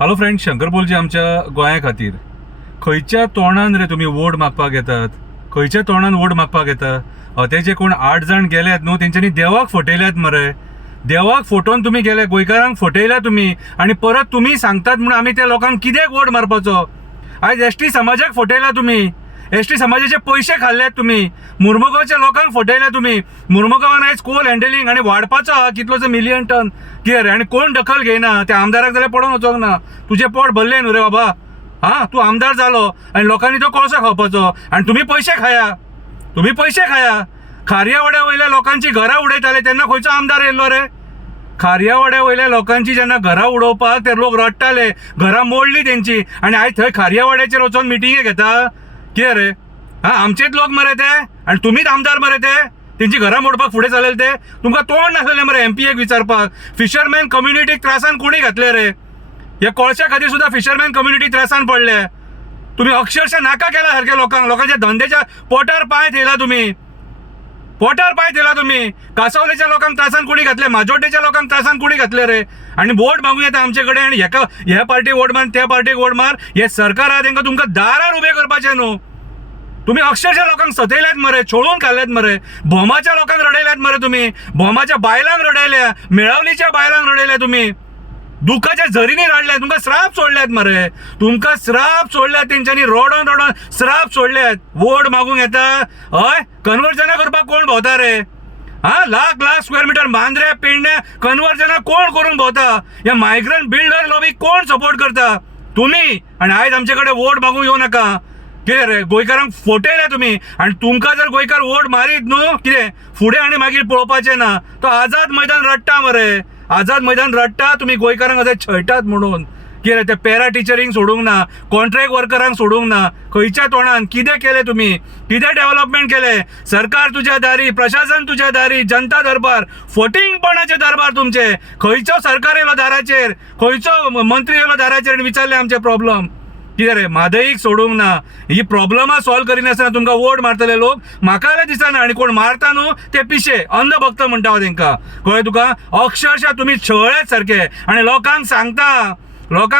Hello friend, Shankar बोलचे आमच्या गोंया खातीर खंयच्या तोंडान रे तुम्ही वोट मागपाक येतात? खंयच्या तोंडान वोट मागपाक येता? ते जे कोण 8 जाण गेल्यात न्हू, तेंच्यांनी देवाक फटयल्यात मरे. देवाक फटोवन तुम्ही गेले, गोंयकारांक फटयल्या तुम्ही, आणि परत तुम्ही सांगतात म्हणून आमी त्या लोकांक कित्याक वोट मारपाचो? आयज एसटी समाजाक फटयला तुम्ही, एसटी समाजाचे पयशे खाल्ल्यात तुम्ही, मुर्मुगांवच्या लोकांक फटयल्या तुम्ही. मुर्मुगांवान आयज कोल हँडलिंग आणि वाडपाचो हा कितलोसो मिलियन टन कितें रे, आणि कोण दखल घेयना? त्या आमदाराक जाल्यार पडोवन वचोंक ना. तुजें पोट भरलें न्हू रे बाबा. हा, तूं आमदार जालो आनी लोकांनी तो कोळसो खावपाचो, आनी तुम्ही पयशे खाया, तुम्ही पयशे खाया. खार्यावाड्या वयल्या लोकांची घरां उडयताले तेन्ना खंयचो आमदार येयल्लो रे? खार्यावाड्या वयल्या लोकांची जेन्ना घरां उडोवपाक ते लोक रडटाले, घरां मोडली तेंची, आनी आयज थंय खार्यावाड्याचेर वचोन मिटिंगे घेता कितें रे? हा, आमचेच लोक मरे ते, आनी तुमीच आमदार मरे ते. तेंची घरां मोडपाक फुडें चलले ते. तुमकां तोंड नासलें मरे एमपीएक विचारपाक? फिशरमॅन कम्युनिटीक त्रासान कोणी घातले रे? हे कोळशा खातीर सुद्दां फिशरमॅन कम्युनिटी त्रासान पडले. तुम्ही अक्षरशः नाका केला सारख्या लोकांक, लोकांच्या धंद्याच्या पोटार पांय थेयला तुम्ही, पोटार पांय थेयला तुम्ही. कांसावलेच्या लोकांक त्रासान कोणी घातले? माजोड्डेच्या लोकांक त्रासान कोणी घातले रे? आणि वोट मागूं येता आमचे कडेन, आनी ह्या पार्टीक वोट मार, त्या पार्टीक वोट मार. हे सरकार आहा तेंकां तुमकां दारार उबें करपाचें न्हू. तुम्ही अक्षरशः लोकांक सतयल्यात मरे, छोळून काडल्यात मरे. भोमाच्या लोकांक रडयल्यात मरे तुम्ही, भोमाच्या बायलांक रडयल्या, मेळावलीच्या बायलांक रडयल्या तुम्ही, दुखाच्या झरींनी रडल्यात. तुमकां श्राप सोडल्यात मरे, तुमकां श्राप सोडल्यात तेंच्यांनी. रडोन रडोन श्राप सोडल्यात. वोट मागूंक येता हय, कन्वर्जनां करपाक कोण भोंवता रे? हा, लाख लाख स्क्वेअर मिटर मांद्रे पेडण्या कन्वर्जनां कोण करून भोंवता? ह्या मायग्रंट बिल्डर लॉबी कोण सपोर्ट करता? तुम्ही. आणि आयज आमचे कडेन वोट मागूंक येऊ नका. कितें रे, गोंयकारांक फटयल्या तुम्ही, आणि तुमकां जर गोंयकार वोट मारीत न्हू, कितें फुडें आनी मागीर पळोवपाचें ना. तो आझाद मैदान रडटा मरे, आझाद मैदान रडटा. तुम्ही गोंयकारांक अशें छळटात म्हणून. कितें ते पॅरा टिचरींक सोडूंक ना, कॉन्ट्रॅक्ट वर्करांक सोडूंक ना. खंयच्या तोंडान कितें केलें तुम्ही? कितें डेव्हलपमेंट केलें? सरकार तुज्या दारी, प्रशासन तुज्या दारी, जनता दरबार, फटिंगपणाचे दरबार तुमचे. खंयचो सरकार येयलो दाराचेर? खंयचो मंत्री येयलो दाराचेर आणि विचारले आमचे प्रॉब्लेम? कितें रे, म्हादईक सोडूंक ना. ही प्रॉब्लमां सॉल्व करिनासतना तुमकां वोट मारतले लोक? म्हाका जाल्यार दिसना. आणि कोण मारता न्हू ते पिशे अंधभक्त म्हणटा हांव तेंकां. कळ्ळें तुका? अक्षरशः तुम्ही छळ्यात सारखे. आणि लोकांक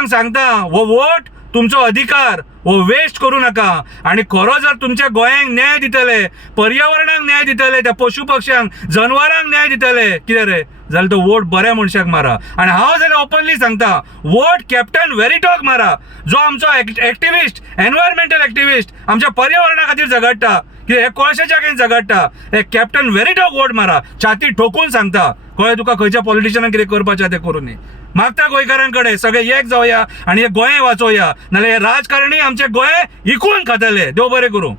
सांगता हो वोट तुमचो अधिकार, हो वेस्ट करू नका. आणि खरो जर तुमच्या गोंयांक न्याय दितले, पर्यावरणाक न्याय दितले, त्या पशु पक्ष्यांक, जनवरांक न्याय दितले, कितें रे, जाल्यार तो वोट बऱ्या मनशाक मारा. आणि हांव जाल्यार ओपनली सांगता, वोट कॅप्टन वेरिटॉक मारा, जो आमचो एक्टिविस्ट, एनवायरमेंटल एक्टिविस्ट, आमच्या पर्यावरणा खातीर झगडटा, कितें हे कोळशाच्या अगेन्स्ट झगडटा. हे कॅप्टन वेरिटॉक वोट मारा. छाती ठोकून सांगता. कळ्ळें तुका? खंयच्या पॉलिटिशियनाक कितें करपाचें तें करून न्ही. मागता गोंयकारांकडे सगळे एक जावया आणि हे गोंय वाचोवया, नाल्यार हे राजकारणी आमचे गोंय इकून खातले. देव बरें करूं.